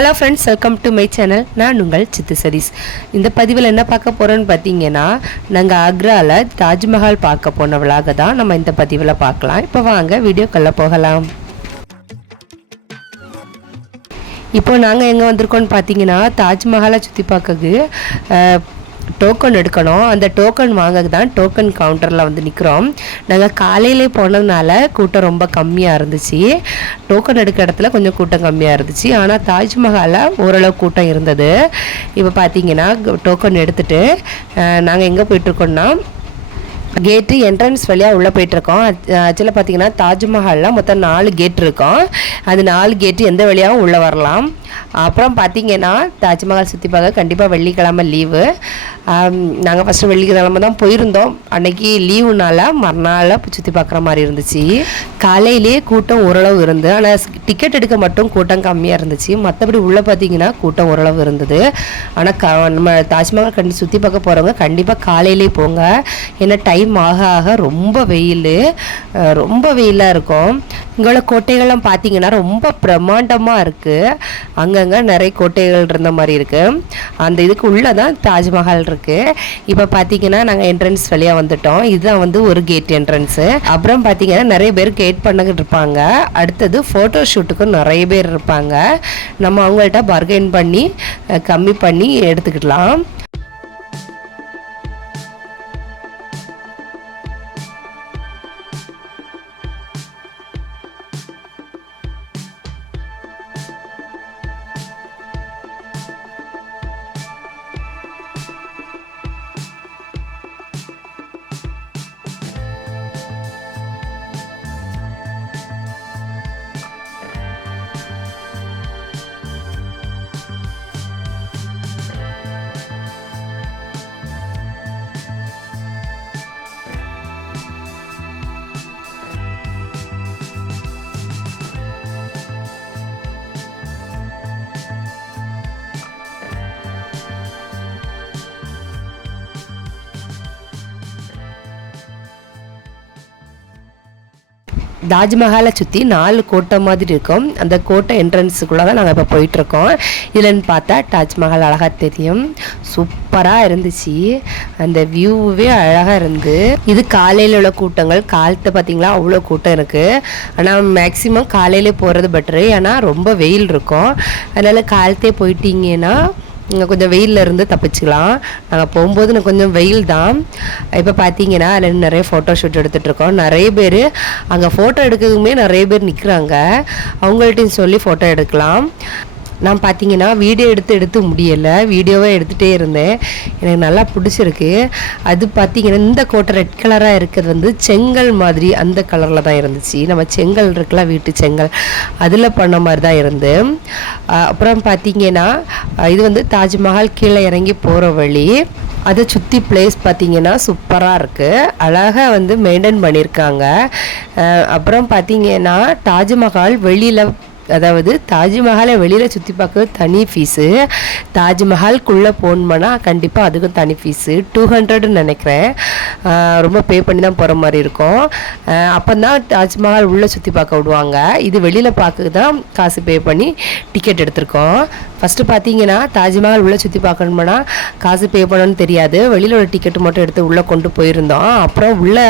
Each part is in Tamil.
Hello friends welcome to my channel நான் உங்கள் சித்து சதீஷ். இந்த பதிவில் என்ன பார்க்க போகிறோன்னு பார்த்தீங்கன்னா நாங்கள் ஆக்ராவில் தாஜ்மஹால் பார்க்க போன விழாக தான் நம்ம இந்த பதிவில் பார்க்கலாம். இப்போ வாங்க வீடியோக்குள்ளே போகலாம். இப்போ நாங்கள் எங்கே வந்திருக்கோம்னு பார்த்தீங்கன்னா தாஜ்மஹாலை சுற்றி பார்க்கக்கு டோக்கன் எடுக்கணும். அந்த டோக்கன் வாங்க தான் டோக்கன் கவுண்டரில் வந்து நிற்கிறோம் நாங்கள் காலையிலே போனதுனால கூட்டம் ரொம்ப கம்மியாக இருந்துச்சு. டோக்கன் எடுக்கிற இடத்துல கொஞ்சம் கூட்டம் கம்மியாக இருந்துச்சு. ஆனால் தாஜ்மஹாலில் ஓரளவு கூட்டம் இருந்தது. இப்போ பார்த்தீங்கன்னா டோக்கன் எடுத்துகிட்டு நாங்கள் எங்கே போயிட்டுருக்கோம்னா கேட்டு என்ட்ரன்ஸ் வழியாக உள்ளே போயிட்டுருக்கோம். ஆக்சுவலாக பார்த்தீங்கன்னா தாஜ்மஹாலில் மொத்தம் நாலு கேட் இருக்கும். அது நாலு கேட்டு எந்த வழியாகவும் உள்ளே வரலாம். அப்புறம் பார்த்தீங்கன்னா தாஜ்மஹால் சுற்றி பார்க்க கண்டிப்பாக வெள்ளிக்கிழமை லீவு நாங்கள் ஃபஸ்ட்டு வெள்ளிக்கிழமை தான் போயிருந்தோம். அன்னைக்கு லீவுனால மறுநாள் சுற்றி பார்க்குற மாதிரி இருந்துச்சு. காலையிலேயே கூட்டம் ஓரளவு இருந்து ஆனால் டிக்கெட் எடுக்க மட்டும் கூட்டம் கம்மியாக இருந்துச்சு. மற்றபடி உள்ளே பார்த்தீங்கன்னா கூட்டம் ஓரளவு இருந்தது. ஆனால் க நம்ம தாஜ்மஹால் கண்டி சுற்றி பார்க்க போகிறவங்க கண்டிப்பாக காலையிலே போங்க. ஏன்னா டைம் ஆக ஆக ரொம்ப வெயில். ரொம்ப வெயிலாக இருக்கும். இங்கே உள்ள கோட்டைகள்லாம் பார்த்தீங்கன்னா ரொம்ப பிரம்மாண்டமாக இருக்குது அங்கங்கே நிறைய கோட்டைகள் இருந்த மாதிரி இருக்குது அந்த இதுக்கு உள்ளே தான் தாஜ்மஹால் இருக்குது இப்போ பார்த்தீங்கன்னா நாங்கள் என்ட்ரன்ஸ் வழியாக வந்துட்டோம். இதுதான் வந்து ஒரு கேட் என்ட்ரன்ஸு அப்புறம் பார்த்தீங்கன்னா நிறைய பேர் கேட் பண்ணிக்கிட்டு இருப்பாங்க. அடுத்தது ஃபோட்டோ ஷூட்டுக்கும் நிறைய பேர் இருப்பாங்க. நம்ம அவங்கள்ட்ட பர்கெயின் பண்ணி கம்மி பண்ணி எடுத்துக்கிடலாம். தாஜ்மஹாலை சுற்றி நாலு கோட்டை மாதிரி இருக்கும். அந்த கோட்டை என்ட்ரன்ஸுக்குள்ளே தான் நாங்கள் இப்போ போயிட்டுருக்கோம். இதுலன்னு பார்த்தா தாஜ்மஹால் அழகாக தெரியும். சூப்பராக இருந்துச்சு. அந்த வியூவே அழகாக இருந்து. இது காலையில் உள்ள கூட்டங்கள். காலத்தை பார்த்திங்களா அவ்வளோ கூட்டம் இருக்குது ஆனால் மேக்ஸிமம் காலையிலே போகிறது பெட்ரு ஏன்னா ரொம்ப வெயில் இருக்கும். அதனால் காலத்தே போயிட்டீங்கன்னா இங்கே கொஞ்சம் வெயில்ல இருந்து தப்பிச்சுக்கலாம். நாங்கள் போகும்போது எனக்கு கொஞ்சம் வெயில் தான். இப்போ பார்த்தீங்கன்னா அதில் நிறைய ஃபோட்டோ ஷூட் எடுத்துகிட்ருக்கோம் நிறைய பேர் அங்கே ஃபோட்டோ எடுக்கிறதுக்குமே நிறைய பேர் நிற்கிறாங்க அவங்கள்ட்டையும் சொல்லி ஃபோட்டோ எடுக்கலாம். நான் பார்த்தீங்கன்னா வீடியோ எடுத்து எடுத்து முடியலை. வீடியோவே எடுத்துகிட்டே இருந்தேன். எனக்கு நல்லா பிடிச்சிருக்கு. அது பார்த்தீங்கன்னா இந்த கோட்டை ரெட் கலராக இருக்கிறது வந்து செங்கல் மாதிரி அந்த கலரில் தான் இருந்துச்சு. நம்ம செங்கல் இருக்குல்ல வீட்டு செங்கல். அதில் பண்ண மாதிரி தான் இருந்து. அப்புறம் பார்த்தீங்கன்னா இது வந்து தாஜ்மஹால் கீழே இறங்கி போகிற வழி. அதை சுற்றி பிளேஸ் பார்த்திங்கன்னா சூப்பராக இருக்குது அழகாக வந்து மெயின்டைன் பண்ணியிருக்காங்க அப்புறம் பார்த்திங்கன்னா தாஜ்மஹால் வெளியில் அதாவது தாஜ்மஹாலை வெளியில் சுற்றி பார்க்க தனி ஃபீஸு தாஜ்மஹால்குள்ளே போகணுமானா கண்டிப்பாக அதுக்கும் தனி ஃபீஸு டூ ஹண்ட்ரட்னு நினைக்கிறேன். ரொம்ப பே பண்ணி தான் போகிற மாதிரி இருக்கும். அப்போ தான் தாஜ்மஹால் உள்ளே சுற்றி பார்க்க விடுவாங்க. இது வெளியில் பார்க்க தான் காசு பே பண்ணி டிக்கெட் எடுத்திருக்கோம். ஃபஸ்ட்டு பார்த்தீங்கன்னா தாஜ்மஹால் உள்ளே சுற்றி பார்க்கணுமானா காசு பே பண்ணணும்னு தெரியாது. வெளியில் உள்ள டிக்கெட் மட்டும் எடுத்து உள்ளே கொண்டு போயிருந்தோம். அப்புறம் உள்ளே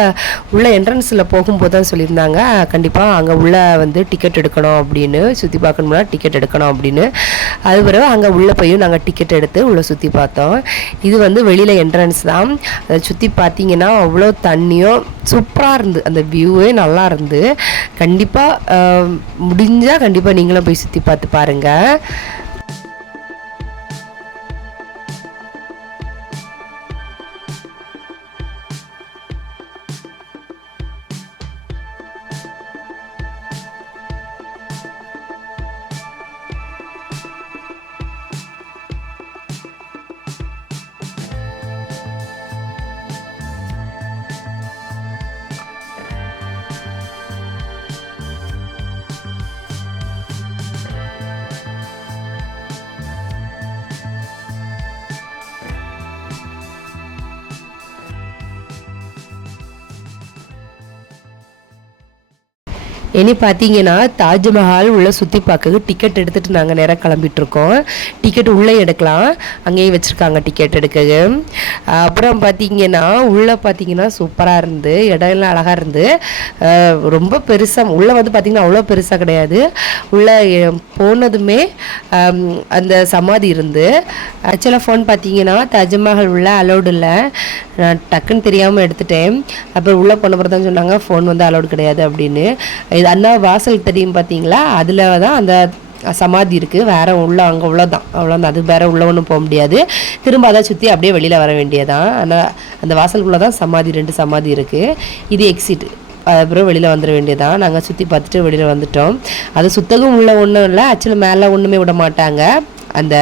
உள்ள என்ட்ரன்ஸில் போகும்போது தான் சொல்லியிருந்தாங்க கண்டிப்பாக அங்கே உள்ளே வந்து டிக்கெட் எடுக்கணும் அப்படின்னு. சுற்றி பார்க்கணும்னா டிக்கெட் எடுக்கணும் அப்படின்னு. அது பிறகு அங்கே உள்ளே போய் நாங்கள் டிக்கெட் எடுத்து உள்ளே சுற்றி பார்த்தோம். இது வந்து வெளியில் என்ட்ரன்ஸ் தான். அதை சுற்றி பார்த்தீங்கன்னா அவ்வளோ தண்ணியும் சூப்பராக இருந்து அந்த வியூவே நல்லா இருந்து. கண்டிப்பாக முடிஞ்சால் கண்டிப்பாக நீங்களும் போய் சுற்றி பார்த்து பாருங்கள் இனி பார்த்தீங்கன்னா தாஜ்மஹால் உள்ளே சுற்றி பார்க்க டிக்கெட் எடுத்துகிட்டு நாங்கள் நேராக கிளம்பிட்டுருக்கோம். டிக்கெட் உள்ளே எடுக்கலாம். அங்கேயும் வச்சுருக்காங்க டிக்கெட் எடுக்க அப்புறம் பார்த்தீங்கன்னா உள்ளே பார்த்தீங்கன்னா சூப்பராக இருந்து இடம் எல்லாம் அழகாக இருந்து. ரொம்ப பெருசாக உள்ளே வந்து பார்த்தீங்கன்னா அவ்வளோ பெருசாக கிடையாது. உள்ளே போனதுமே அந்த சமாதி இருந்து. ஆக்சுவலாக ஃபோன் பார்த்தீங்கன்னா தாஜ்மஹால் உள்ள அலௌடு இல்லை. நான் டக்குன்னு தெரியாமல் எடுத்துட்டேன். அப்புறம் உள்ளே போன பிறகு தான் சொன்னாங்க ஃபோன் வந்து அலௌடு கிடையாது அப்படின்னு. இது அண்ணா வாசல் தெரியும் பார்த்தீங்களா? அதில் தான் அந்த சமாதி இருக்குது வேறு உள்ள அங்கே உள்ளதான். அவ்வளோதான் அது வேறு உள்ள ஒன்றும் போக முடியாது. திரும்ப அதை சுற்றி அப்படியே வெளியில் வர வேண்டியதான் ஆனால் அந்த வாசலுக்குள்ளே தான் சமாதி ரெண்டு சமாதி இருக்குது இது எக்ஸிட் அப்புறம் வெளியில் வந்துட வேண்டியதான் நாங்கள் சுற்றி பார்த்துட்டு வெளியில் வந்துட்டோம். அது சுத்தகம் உள்ள ஒன்றும் இல்லை. ஆக்சுவலி மேலே ஒன்றுமே விட மாட்டாங்க. அந்த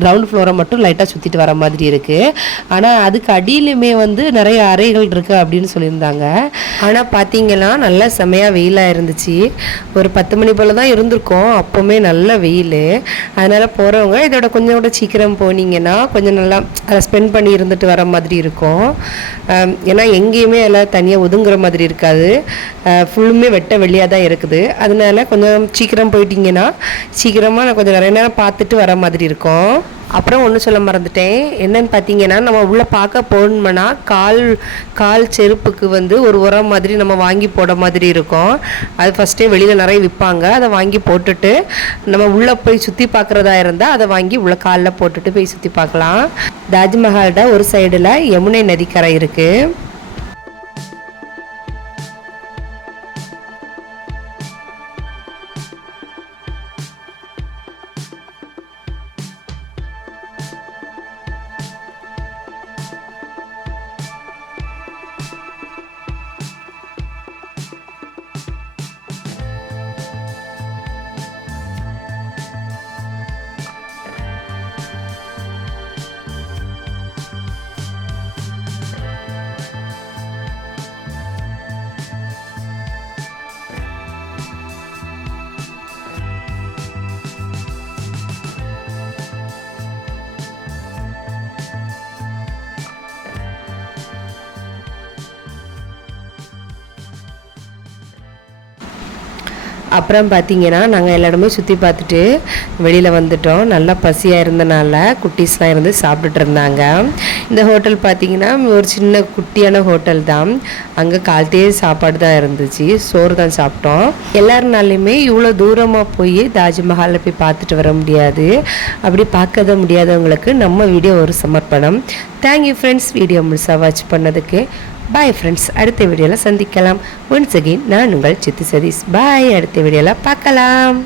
கிரவுண்ட் ஃப்ளோரை மட்டும் லைட்டாக சுற்றிட்டு வர மாதிரி இருக்குது ஆனால் அதுக்கு அடியிலுமே வந்து நிறைய அறைகள் இருக்குது அப்படின்னு சொல்லியிருந்தாங்க. ஆனால் பார்த்தீங்கன்னா நல்லா செமையாக வெயிலாக இருந்துச்சு. ஒரு பத்து மணி போல் தான் இருந்திருக்கோம். அப்போவுமே நல்ல வெயில். அதனால் போகிறவங்க இதோட கொஞ்சம் கூட சீக்கிரம் போனீங்கன்னா கொஞ்சம் நல்லா அதை ஸ்பெண்ட் பண்ணி இருந்துட்டு வர மாதிரி இருக்கும். ஏன்னா எங்கேயுமே எல்லாம் தனியாக ஒதுங்குற மாதிரி இருக்காது. ஃபுல்லுமே வெட்ட வெளியாக தான் இருக்குது. அதனால கொஞ்சம் சீக்கிரம் போயிட்டீங்கன்னா சீக்கிரமாக நான் கொஞ்சம் நிறைய நேரம் பார்த்துட்டு வர மாதிரி இருக்கும். அப்புறம் ஒன்று சொல்ல மறந்துட்டேன். என்னன்னு பார்த்தீங்கன்னா நம்ம உள்ளே பார்க்க போகணும்னா கால் கால் செருப்புக்கு வந்து ஒரு உரம் மாதிரி நம்ம வாங்கி போட மாதிரி இருக்கும். அது ஃபஸ்ட்டே வெளியில் நிறைய விற்பாங்க அதை வாங்கி போட்டுட்டு நம்ம உள்ளே போய் சுற்றி பார்க்குறதா இருந்தால் அதை வாங்கி உள்ள காலில் போட்டுட்டு போய் சுற்றி பார்க்கலாம். தாஜ்மஹால்ட ஒரு சைடில் யமுனை நதிக்கரை இருக்குது அப்புறம் பார்த்தீங்கன்னா நாங்கள் எல்லா இடமே சுற்றி பார்த்துட்டு வெளியில் வந்துட்டோம். நல்லா பசியாக இருந்தனால குட்டீஸ்லாம் இருந்து சாப்பிட்டுட்டு இருந்தாங்க. இந்த ஹோட்டல் பார்த்தீங்கன்னா ஒரு சின்ன குட்டியான ஹோட்டல் தான். அங்கே காலத்தையே சாப்பாடு தான் இருந்துச்சு. சோறு தான் சாப்பிட்டோம். எல்லாருனாலையுமே இவ்வளோ தூரமாக போய் தாஜ்மஹாலில் போய் பார்த்துட்டு வர முடியாது. அப்படி பார்க்கத முடியாதவங்களுக்கு நம்ம வீடியோ ஒரு சமர்ப்பணம். தேங்க்யூ ஃப்ரெண்ட்ஸ் வீடியோ முழுசாக வாட்ச் பண்ணதுக்கு பாய் ஃப்ரெண்ட்ஸ் அடுத்த வீடியோவில் சந்திக்கலாம். ஒன்ஸ் அகெயின் நான் உங்கள் சித்தி சதீஷ். பாய் அடுத்த வீடியோவில் பார்க்கலாம்.